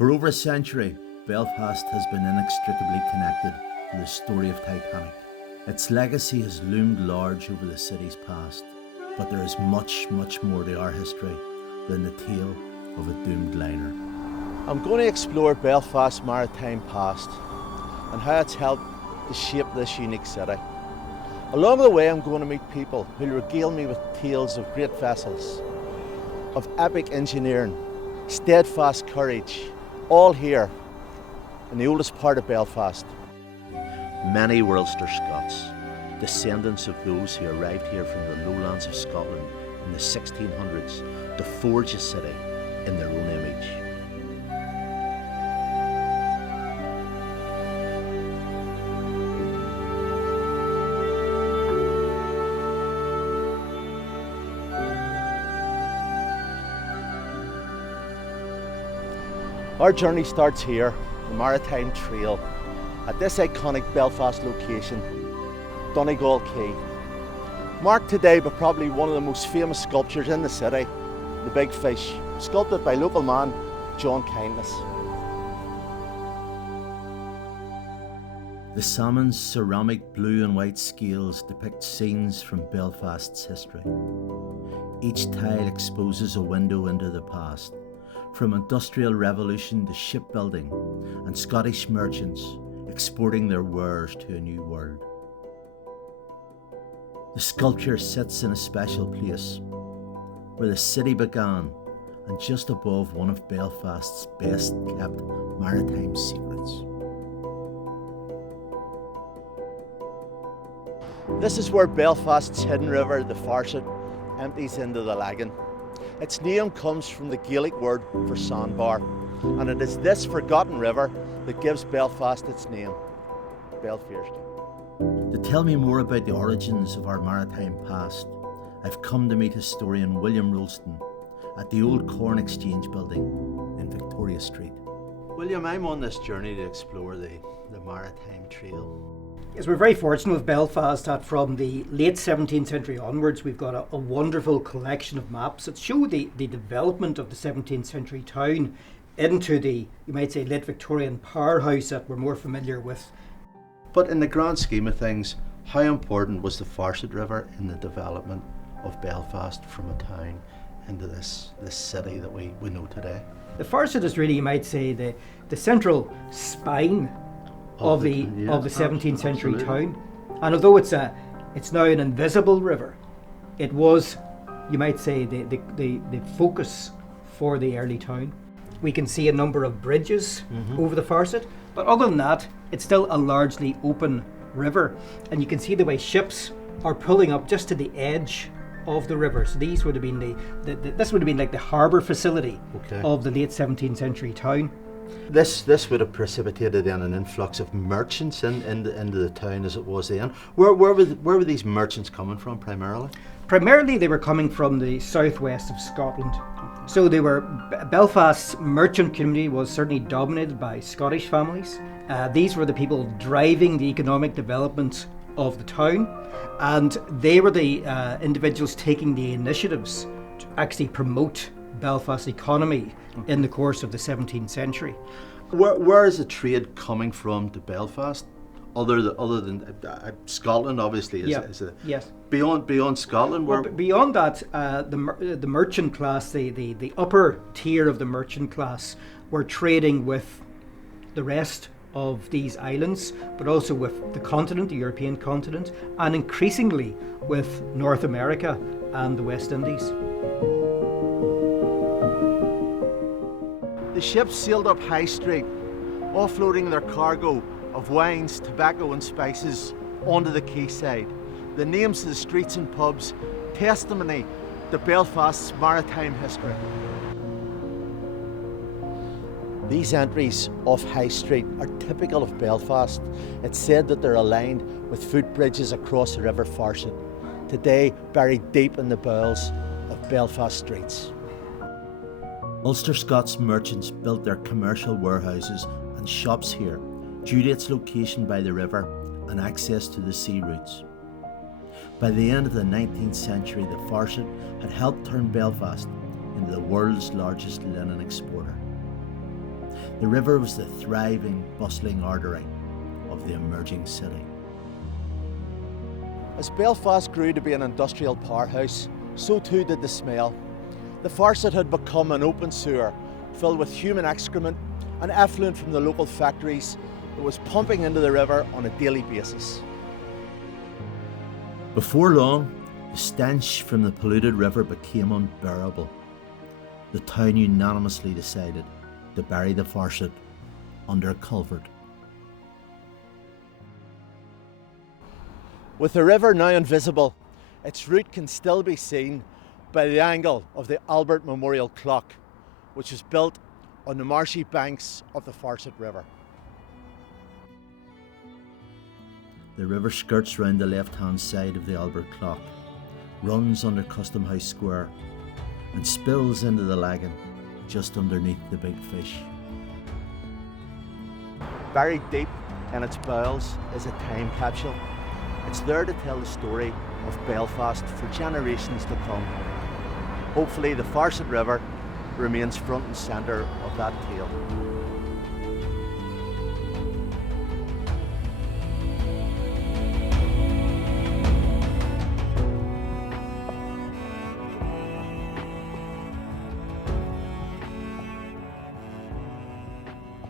For over a century, Belfast has been inextricably connected to the story of Titanic. Its legacy has loomed large over the city's past, but there is much, much more to our history than the tale of a doomed liner. I'm going to explore Belfast's maritime past and how it's helped to shape this unique city. Along the way, I'm going to meet people who regale me with tales of great vessels, of epic engineering, steadfast courage, all here in the oldest part of Belfast. Many were Ulster Scots, descendants of those who arrived here from the lowlands of Scotland in the 1600s to forge a city in their own image. Our journey starts here, the Maritime Trail, at this iconic Belfast location, Donegal Quay. Marked today by probably one of the most famous sculptures in the city, the Big Fish, sculpted by local man John Kindness. The salmon's ceramic blue and white scales depict scenes from Belfast's history. Each tile exposes a window into the past, from Industrial Revolution to shipbuilding and Scottish merchants exporting their wares to a new world. The sculpture sits in a special place where the city began and just above one of Belfast's best kept maritime secrets. This is where Belfast's hidden river, the Farset, empties into the Lagan. Its name comes from the Gaelic word for sandbar, and it is this forgotten river that gives Belfast its name, Belfast. To tell me more about the origins of our maritime past, I've come to meet historian William Rolston at the old Corn Exchange building in Victoria Street. William, I'm on this journey to explore the Maritime Trail. Yes, we're very fortunate with Belfast that from the late 17th century onwards we've got a wonderful collection of maps that show the development of the 17th century town into the, you might say, late Victorian powerhouse that we're more familiar with. But in the grand scheme of things, how important was the Farset River in the development of Belfast from a town into this city that we know today? The Farset is really, you might say, the central spine of the 17th century town, and although it's now an invisible river, it was, you might say, the focus for the early town. We can see a number of bridges over the Farset, but other than that, it's still a largely open river, and you can see the way ships are pulling up just to the edge of the river. So these would have been this would have been like the harbour facility of the late 17th century town. This would have precipitated then an influx of merchants into the town as it was then. Where were these merchants coming from primarily? Primarily they were coming from the southwest of Scotland. So Belfast's merchant community was certainly dominated by Scottish families. These were the people driving the economic development of the town, and they were the individuals taking the initiatives to actually promote Belfast's economy in the course of the 17th century. Where is the trade coming from to Belfast, other than Scotland? Obviously, yes. Beyond Scotland, well, beyond that, the merchant class, the upper tier of the merchant class, were trading with the rest of these islands, but also with the continent, the European continent, and increasingly with North America and the West Indies. The ships sailed up High Street, offloading their cargo of wines, tobacco and spices onto the quayside. The names of the streets and pubs, testimony to Belfast's maritime history. These entries off High Street are typical of Belfast. It's said that they're aligned with footbridges across the River Farset, today buried deep in the bowels of Belfast streets. Ulster Scots merchants built their commercial warehouses and shops here due to its location by the river and access to the sea routes. By the end of the 19th century, the Farset had helped turn Belfast into the world's largest linen exporter. The river was the thriving, bustling artery of the emerging city. As Belfast grew to be an industrial powerhouse, so too did the smell. The Farset had become an open sewer filled with human excrement and effluent from the local factories that was pumping into the river on a daily basis. Before long, the stench from the polluted river became unbearable. The town unanimously decided to bury the Farset under a culvert. With the river now invisible, its route can still be seen by the angle of the Albert Memorial Clock, which was built on the marshy banks of the Farset River. The river skirts round the left-hand side of the Albert Clock, runs under Custom House Square, and spills into the Lagan just underneath the Big Fish. Buried deep in its bowels is a time capsule. It's there to tell the story of Belfast for generations to come. Hopefully the Farset River remains front and centre of that tale.